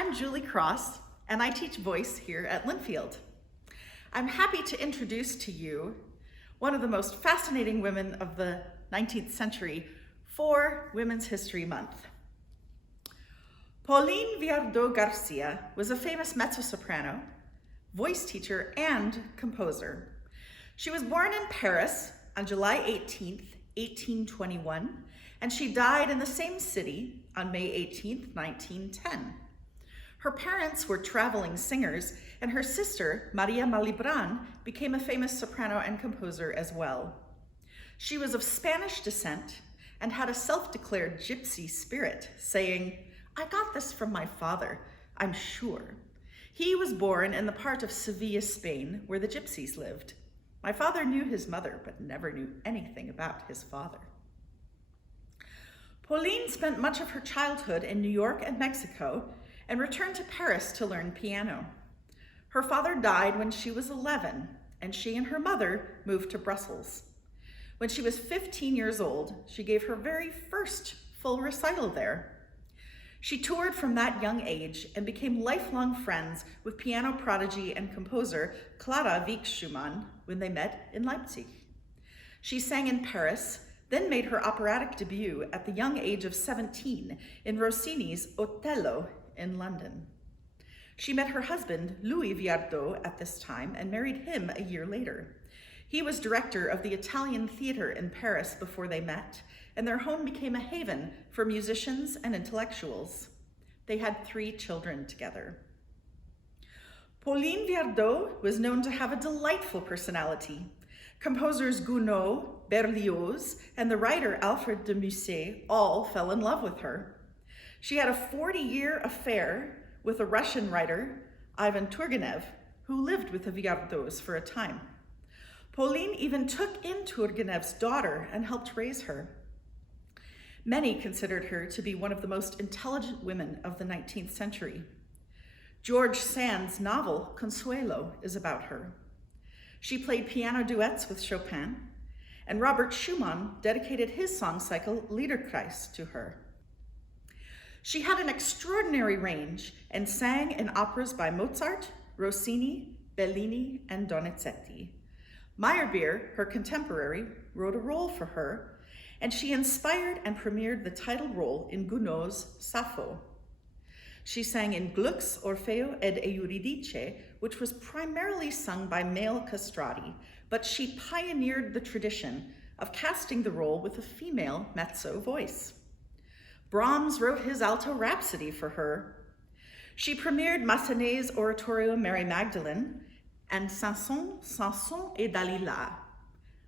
I'm Julie Cross, and I teach voice here at Linfield. I'm happy to introduce to you one of the most fascinating women of the 19th century for Women's History Month. Pauline Viardot Garcia was a famous mezzo-soprano, voice teacher, and composer. She was born in Paris on July 18th, 1821, and she died in the same city on May 18th, 1910. Her parents were traveling singers, and her sister, Maria Malibran, became a famous soprano and composer as well. She was of Spanish descent and had a self-declared gypsy spirit, saying, "I got this from my father, I'm sure. He was born in the part of Sevilla, Spain, where the gypsies lived. My father knew his mother, but never knew anything about his father." Pauline spent much of her childhood in New York and Mexico and returned to Paris to learn piano. Her father died when she was 11, and she and her mother moved to Brussels. When she was 15 years old, she gave her very first full recital there. She toured from that young age and became lifelong friends with piano prodigy and composer Clara Wieck-Schumann when they met in Leipzig. She sang in Paris, then made her operatic debut at the young age of 17 in Rossini's Otello in London. She met her husband, Louis Viardot, at this time and married him a year later. He was director of the Italian theater in Paris before they met, and their home became a haven for musicians and intellectuals. They had 3 children together. Pauline Viardot was known to have a delightful personality. Composers Gounod, Berlioz, and the writer Alfred de Musset all fell in love with her. She had a 40-year affair with a Russian writer, Ivan Turgenev, who lived with the Viardots for a time. Pauline even took in Turgenev's daughter and helped raise her. Many considered her to be one of the most intelligent women of the 19th century. George Sand's novel, Consuelo, is about her. She played piano duets with Chopin, and Robert Schumann dedicated his song cycle, Liederkreis, to her. She had an extraordinary range and sang in operas by Mozart, Rossini, Bellini, and Donizetti. Meyerbeer, her contemporary, wrote a role for her, and she inspired and premiered the title role in Gounod's Sappho. She sang in Gluck's Orfeo ed Euridice, which was primarily sung by male castrati, but she pioneered the tradition of casting the role with a female mezzo voice. Brahms wrote his alto rhapsody for her. She premiered Massenet's oratorio Mary Magdalene and Samson et Dalila.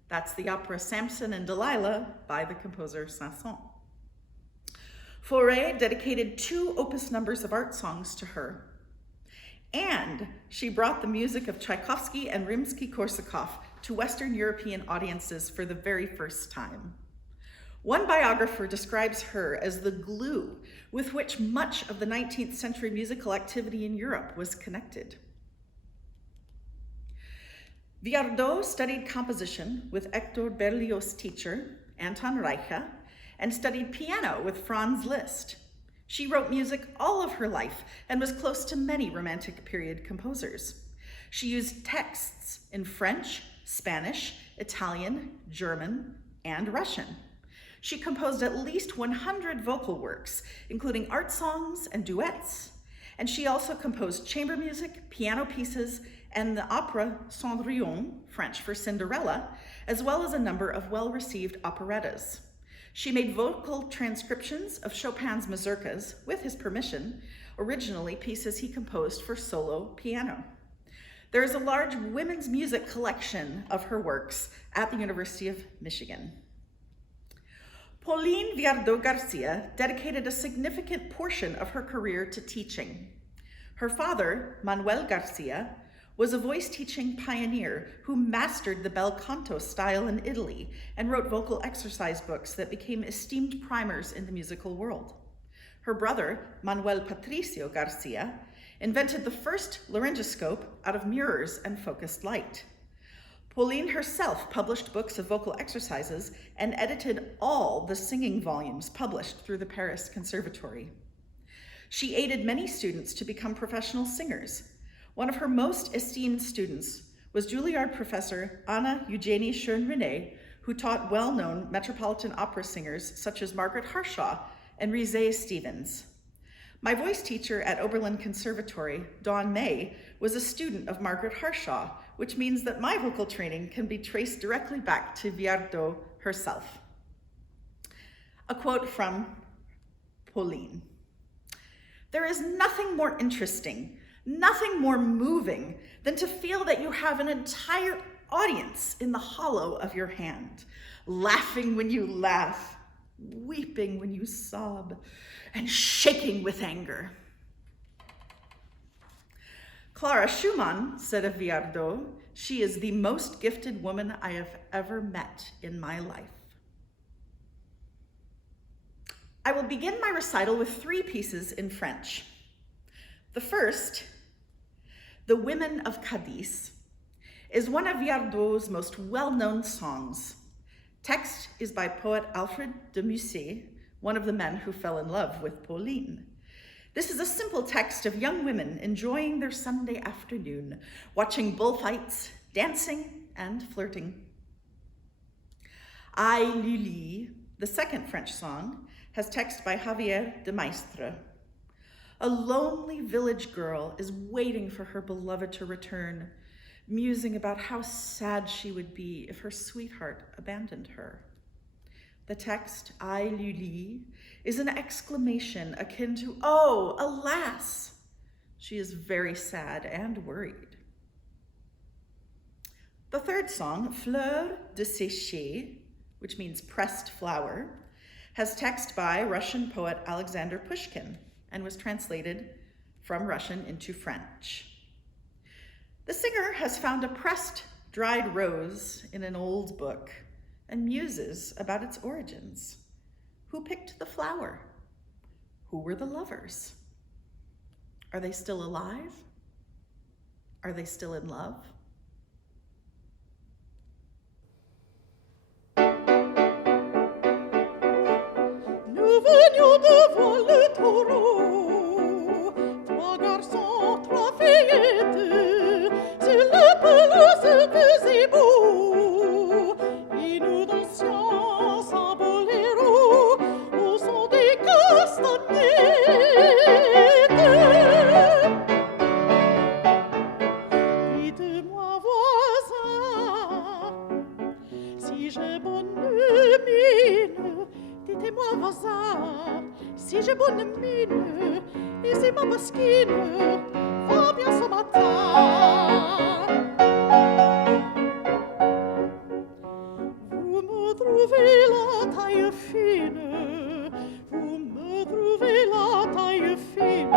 That's the opera Samson and Delilah by the composer Sanson. Fauré dedicated 2 opus numbers of art songs to her. And she brought the music of Tchaikovsky and Rimsky-Korsakov to Western European audiences for the very first time. One biographer describes her as the glue with which much of the 19th century musical activity in Europe was connected. Viardot studied composition with Hector Berlioz's teacher, Anton Reicha, and studied piano with Franz Liszt. She wrote music all of her life and was close to many Romantic period composers. She used texts in French, Spanish, Italian, German, and Russian. She composed at least 100 vocal works, including art songs and duets, and she also composed chamber music, piano pieces, and the opera Cendrillon, French for Cinderella, as well as a number of well-received operettas. She made vocal transcriptions of Chopin's mazurkas, with his permission, originally pieces he composed for solo piano. There is a large women's music collection of her works at the University of Michigan. Pauline Viardot Garcia dedicated a significant portion of her career to teaching. Her father, Manuel Garcia, was a voice teaching pioneer who mastered the bel canto style in Italy and wrote vocal exercise books that became esteemed primers in the musical world. Her brother, Manuel Patricio Garcia, invented the first laryngoscope out of mirrors and focused light. Pauline herself published books of vocal exercises and edited all the singing volumes published through the Paris Conservatory. She aided many students to become professional singers. One of her most esteemed students was Juilliard professor Anna Eugenie Schoen-René, who taught well-known Metropolitan Opera singers such as Margaret Harshaw and Rizé Stevens. My voice teacher at Oberlin Conservatory, Dawn May, was a student of Margaret Harshaw, which means that my vocal training can be traced directly back to Viardot herself. A quote from Pauline. "There is nothing more interesting, nothing more moving than to feel that you have an entire audience in the hollow of your hand, laughing when you laugh, weeping when you sob, and shaking with anger." Clara Schumann said of Viardot, "She is the most gifted woman I have ever met in my life." I will begin my recital with 3 pieces in French. The first, The Women of Cadiz, is one of Viardot's most well-known songs. Text is by poet Alfred de Musset, one of the men who fell in love with Pauline. This is a simple text of young women enjoying their Sunday afternoon, watching bullfights, dancing, and flirting. I Lully, the second French song, has text by Javier de Maistre. A lonely village girl is waiting for her beloved to return, musing about how sad she would be if her sweetheart abandoned her. The text, I Lully, is an exclamation akin to, "Oh, alas!" She is very sad and worried. The third song, Fleur de sécher, which means pressed flower, has text by Russian poet Alexander Pushkin and was translated from Russian into French. The singer has found a pressed, dried rose in an old book and muses about its origins. Who picked the flower? Who were the lovers? Are they still alive? Are they still in love? Nous venions devant le taureau, 3 garçons, 3 fillettes, sur la pelouse faisait beau, et nous dansions sans boléro, au son des castagnettes. Dites-moi, voisin, si j'ai bonne mine, dites-moi, voisin, si j'ai bonne mine, et c'est ma basquine, va bien ce matin. Vous me trouvez la taille fine, vous me trouvez la taille fine.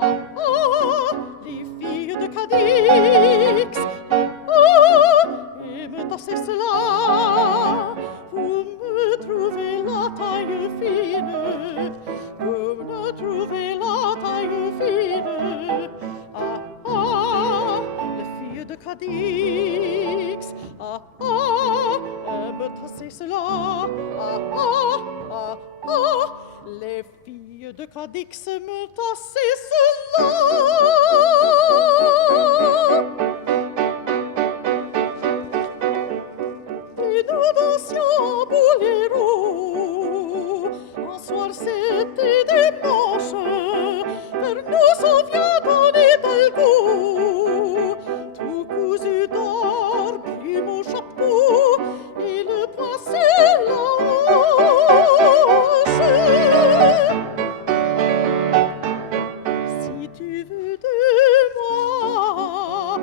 Ah, ah, les filles de Cadix, ah, ah, et me tassez cela. Vous me trouvez la taille fine, vous me trouvez la taille fine. Ah, ah, les filles de Cadix, ah, ah, me tassez cela. Ah, ah, ah, ah, les filles de Cadix me tassez cela. Nous dansions boléro, un soir c'était dimanche, vers nous on vient donner d'Algo, tout cousu d'or, puis mon chapeau, et le poing c'est la hanche. Si tu veux de moi,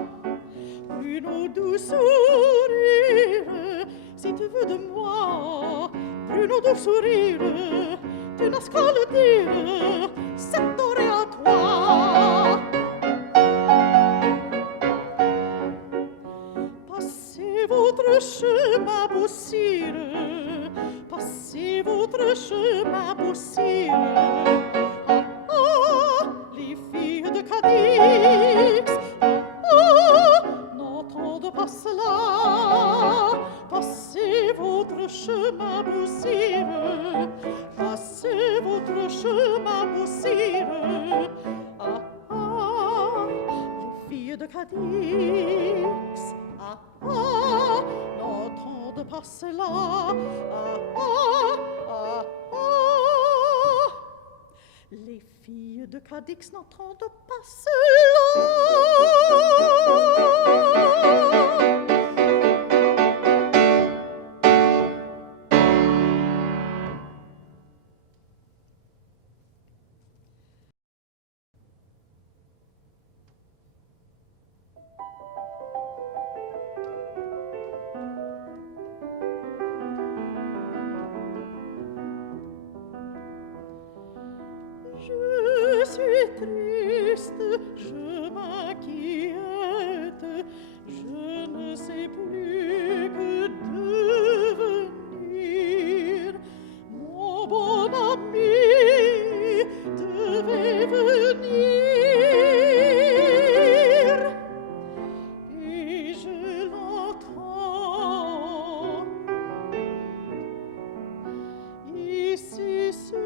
une douce sourire, si tu veux de moi, Bruno doux sourire, tu n'as qu'à le dire, cette oreille à toi. Passez votre chemin, beau sire, passez votre chemin, beau sire. Ah, ah, les filles de Cadix, ah, n'entendent pas cela. Passez votre chemin, beau sire, passez votre chemin, beau sire. Cadix. Ah, ah, n'entendent pas cela. Ah, ah, ah, ah. Les filles de Cadix n'entendent pas cela. Je suis triste, je m'inquiète, je ne sais plus que devenir. Mon bon ami devait venir, et je l'entends ici sur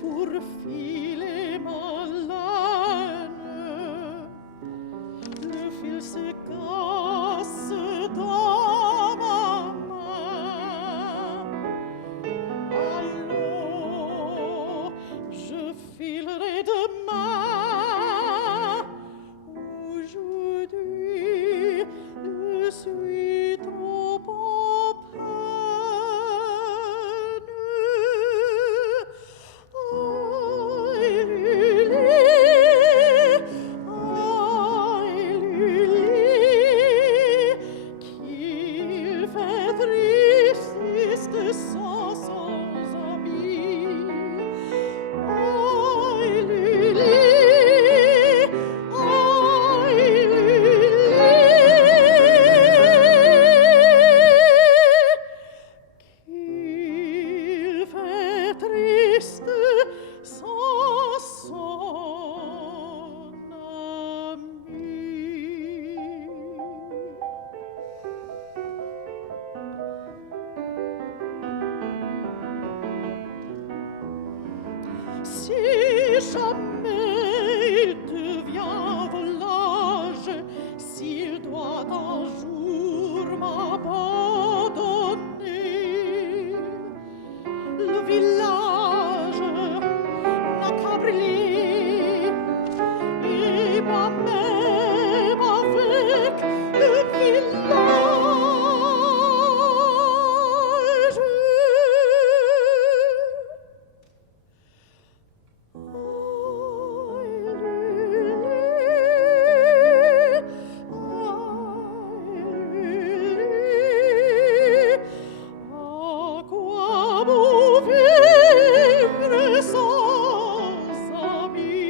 pour filer ma laine. Le fil se casse dans ma main. Allons, je filerai demain. Aujourd'hui, je suis trop en peine. Qu'il fait triste sans amis. Qu'il fait triste sans son ami. Si jamais il devient volage, s'il doit un jour m'abandonner, le village n'a qu'à brûler, et moi-même avec le village. À quoi bon vivre sans amis?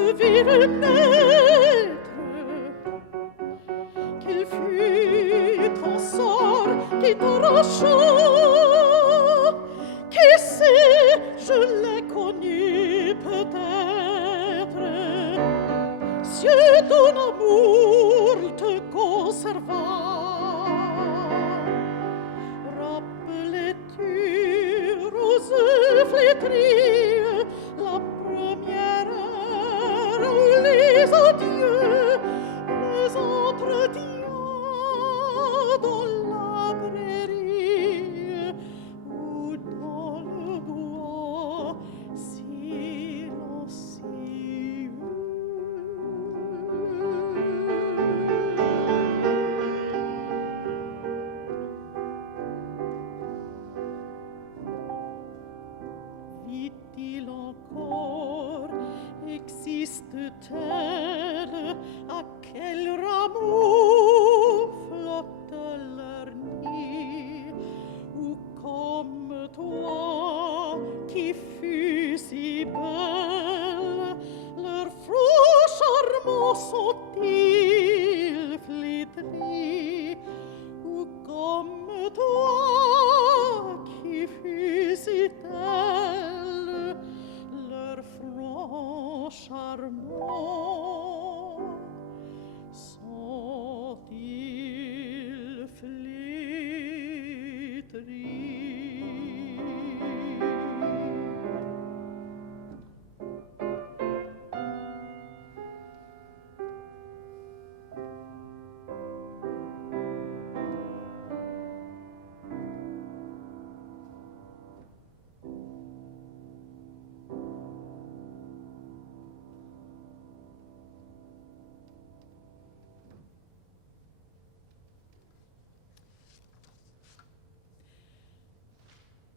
je vis renaître, qu'il fut ton sort qui t'arracha. Qui sait, je l'ai connu peut-être, si ton amour te conserva. Rappelais-tu, rose flétrie, la première heure où les adieux, les entretiens dans la prairie ou dans le bois silencieux. Vit-il encore, existe-t-elle, à quel rameau flotte leur nid, ou comme toi qui fus si belle, leurs fronts charmants sont-ils flétris, ou comme toi qui fus si telle, leurs fronts charmants sont-ils flétris.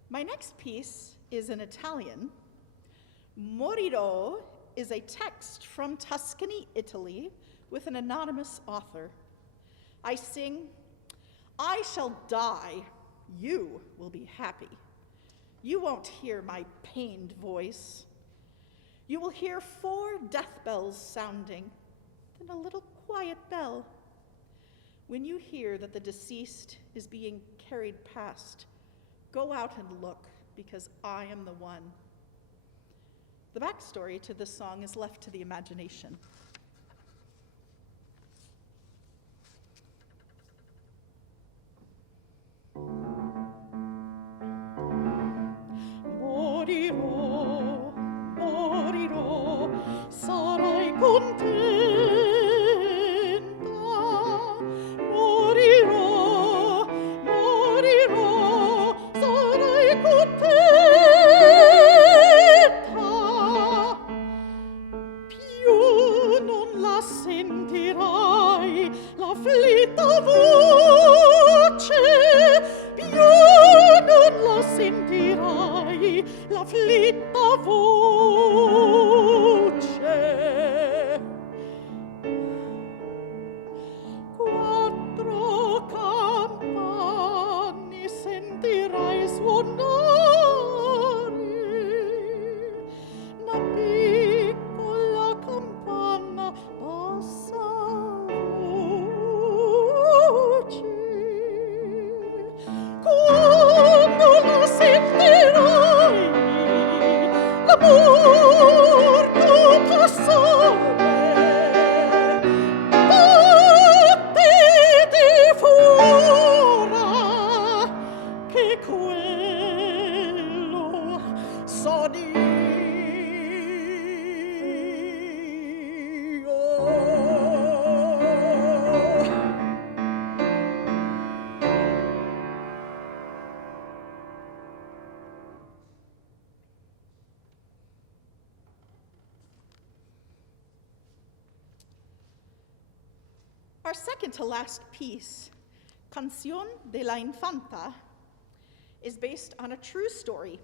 My next piece is in Italian. Morirò is a text from Tuscany, Italy, with an anonymous author. I sing, I shall die, you will be happy. You won't hear my pained voice. You will hear 4 death bells sounding, then a little quiet bell. When you hear that the deceased is being carried past, go out and look, because I am the one. The backstory to this song is left to the imagination. Morirò, morirò, sarai contenta. Morirò, morirò, sarai contenta. Più non la sentirai, l'afflitta voce, più non la sentirai, l'afflitta voce. 4 campane sentirai suonare, una piccola campana bassa voce. Quando la sentirai, l'amor tuo passare, battiti fora, che quello son io. Our second to last piece, Canción de la Infanta, is based on a true story.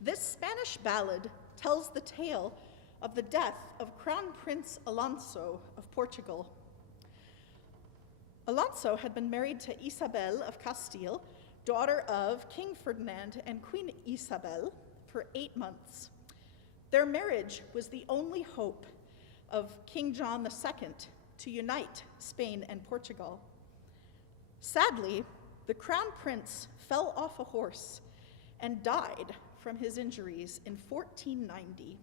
This Spanish ballad tells the tale of the death of Crown Prince Alonso of Portugal. Alonso had been married to Isabel of Castile, daughter of King Ferdinand and Queen Isabel, for 8 months. Their marriage was the only hope of King John II to unite Spain and Portugal. Sadly, the crown prince fell off a horse and died from his injuries in 1490.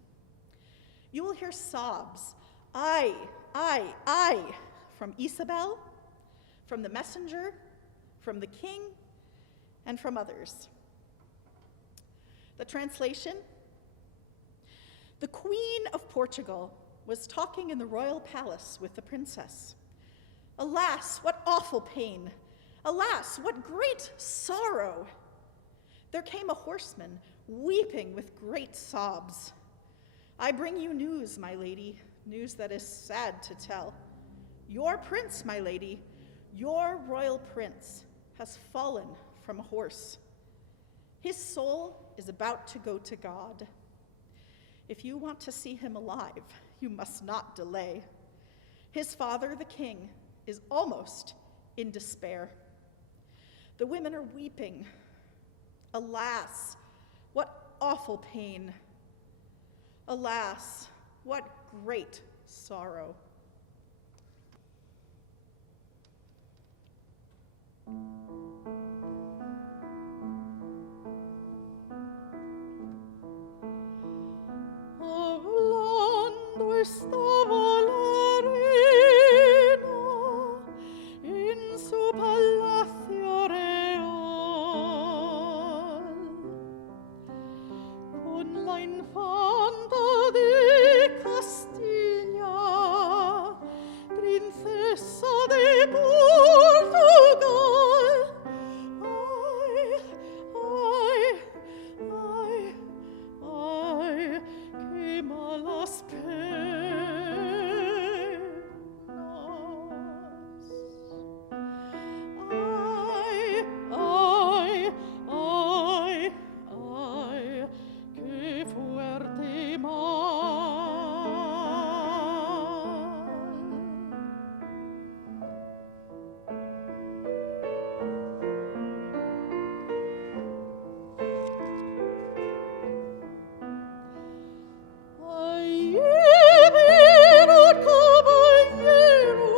You will hear sobs, I, from Isabel, from the messenger, from the king, and from others. The translation: the Queen of Portugal was talking in the royal palace with the princess. Alas, what awful pain! Alas, what great sorrow! There came a horseman, weeping with great sobs. I bring you news, my lady, news that is sad to tell. Your prince, my lady, your royal prince, has fallen from a horse. His soul is about to go to God. If you want to see him alive, you must not delay. His father, the king, is almost in despair. The women are weeping. Alas, what awful pain! Alas, what great sorrow! Hablando estaba la reina en su palacio real, con la infanta de Castilla, princesa de Portugal. Ay, qué malas penas. Ay, qué fuerte mal. Ay, era caballero,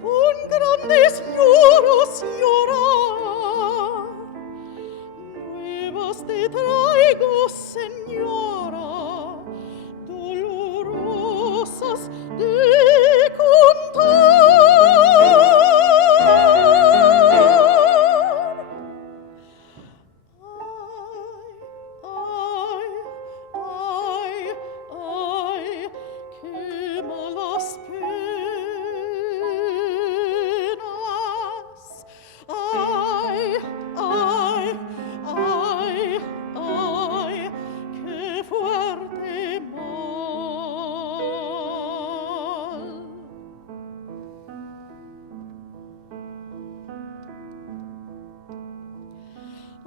con grandes lloros llorar. Nuevas te traigo, señora, dolorosas de contar. Ay, qué malas penas. Ay, qué fuerte mal.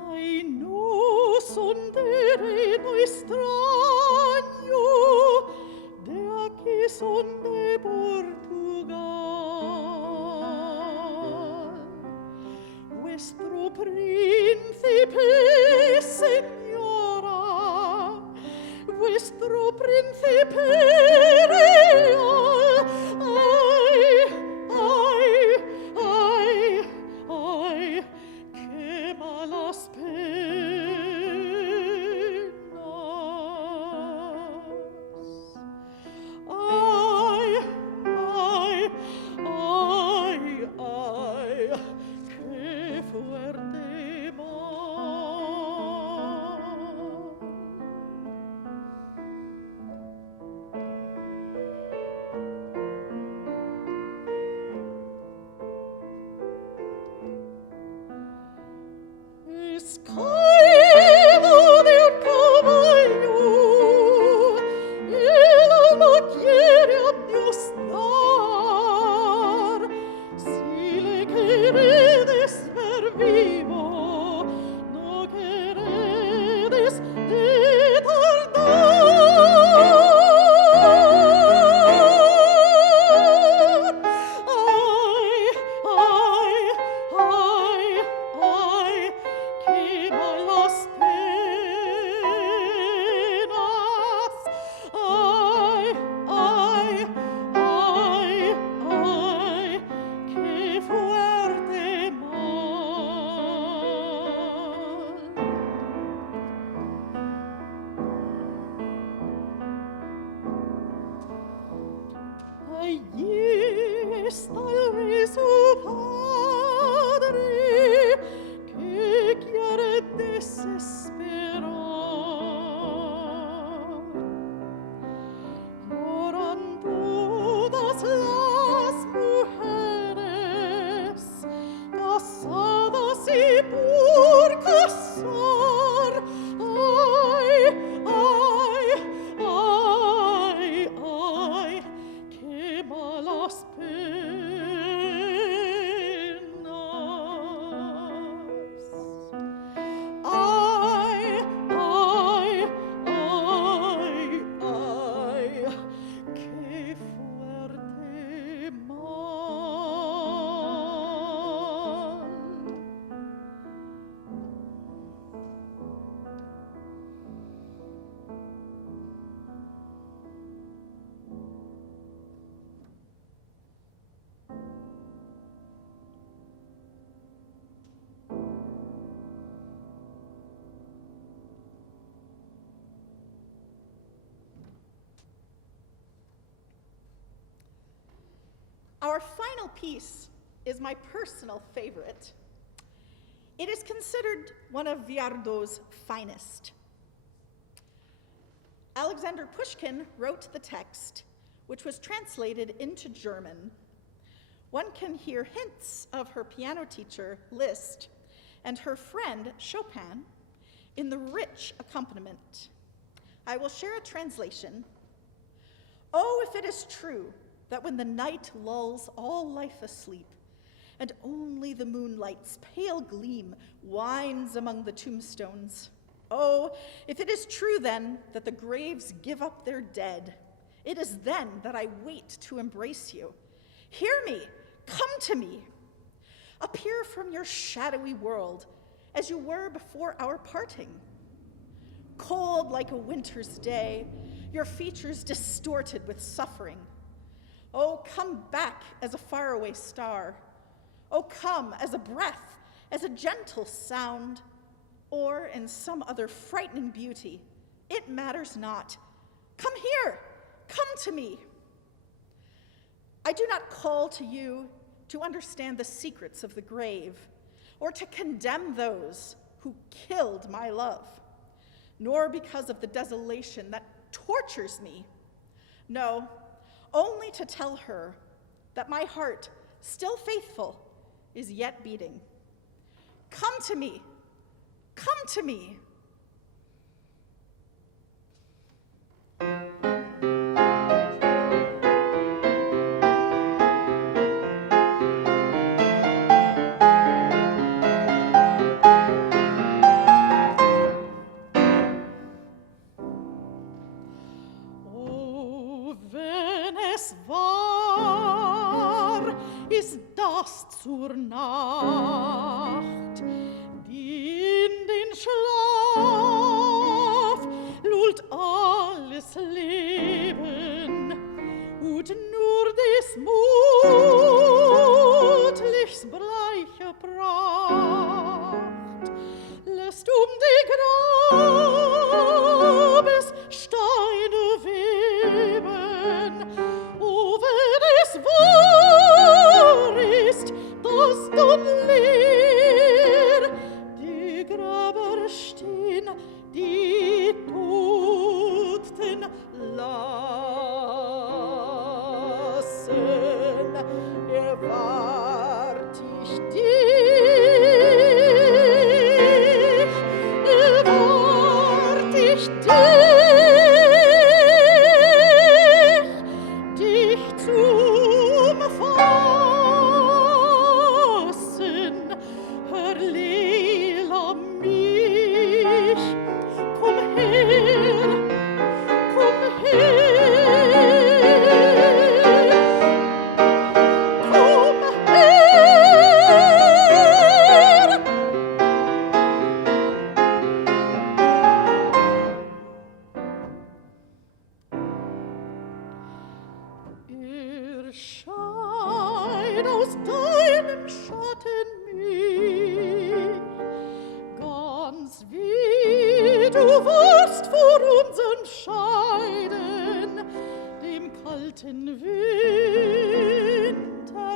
Ay, no son terreno extraño, de aquí son de Portugal. Vuestro príncipe, señora, vuestro príncipe real. Ay, qué malas penas. Ay, resta il riso padre che chiare desesperar. Oran todas las mujeres casadas y por casar. Ay, ay, ay, ay, qué malas penas. Ay, ay, ay, ay, qué fuerte mal. Our final piece is my personal favorite. It is considered one of Viardot's finest. Alexander Pushkin wrote the text, which was translated into German. One can hear hints of her piano teacher, Liszt, and her friend, Chopin, in the rich accompaniment. I will share a translation. Oh, if it is true that when the night lulls all life asleep, and only the moonlight's pale gleam winds among the tombstones. Oh, if it is true then that the graves give up their dead, it is then that I wait to embrace you. Hear me, come to me. Appear from your shadowy world as you were before our parting. Cold like a winter's day, your features distorted with suffering. Oh, come back as a faraway star. Oh, come as a breath, as a gentle sound, or in some other frightening beauty. It matters not. Come here, come to me. I do not call to you to understand the secrets of the grave, or to condemn those who killed my love, nor because of the desolation that tortures me. No, only to tell her that my heart, still faithful, is yet beating. Come to me, come to me. Zur Nacht, die in den Schlaf lullt alles Leben und nur des Mutlichs bleiche Pracht lässt die Grabessteine weben. O, wenn es wahr ist, dass dann leer die Gräber stehen, die Toten lassen, erwart ich dich, erwart ich dich zum Fassen, Herr Leila mich, komm her, komm her, komm her. Erschein aus deinem Schatten mich, ganz wie du warst vor unserem Scheiden, dem kalten Winter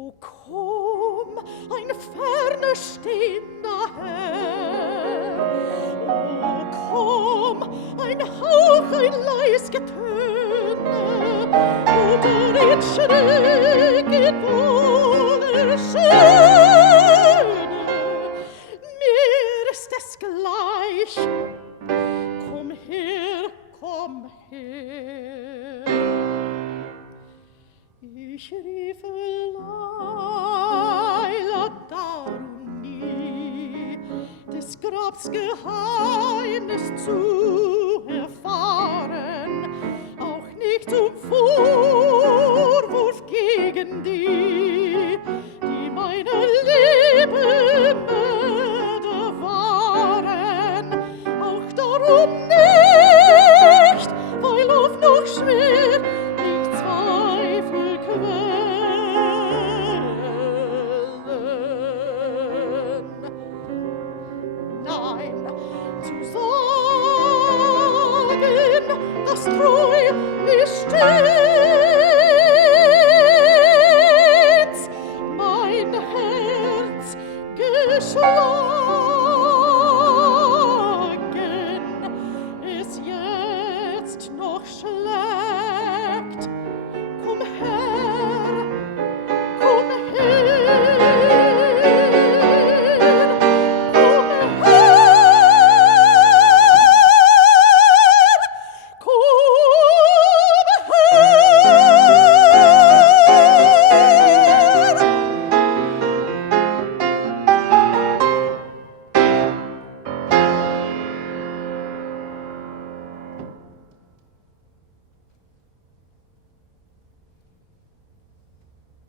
O komm, ein ferne stehender Herr, o komm, ein Hauch, ein leis Getöne, oder in schräg in wohle Schöne, mir ist es gleich, komm her, komm her. Ich riefe Leila darum nie, des Grabs Geheimnis zu erfahren, auch nicht zum Vorwurf gegen die, die meine Liebe Mörder waren, auch darum nicht, weil auf noch schwer nicht Zweifel quälen. Nein, zu sagen, dass treu besteht, mein Herz geschlagen.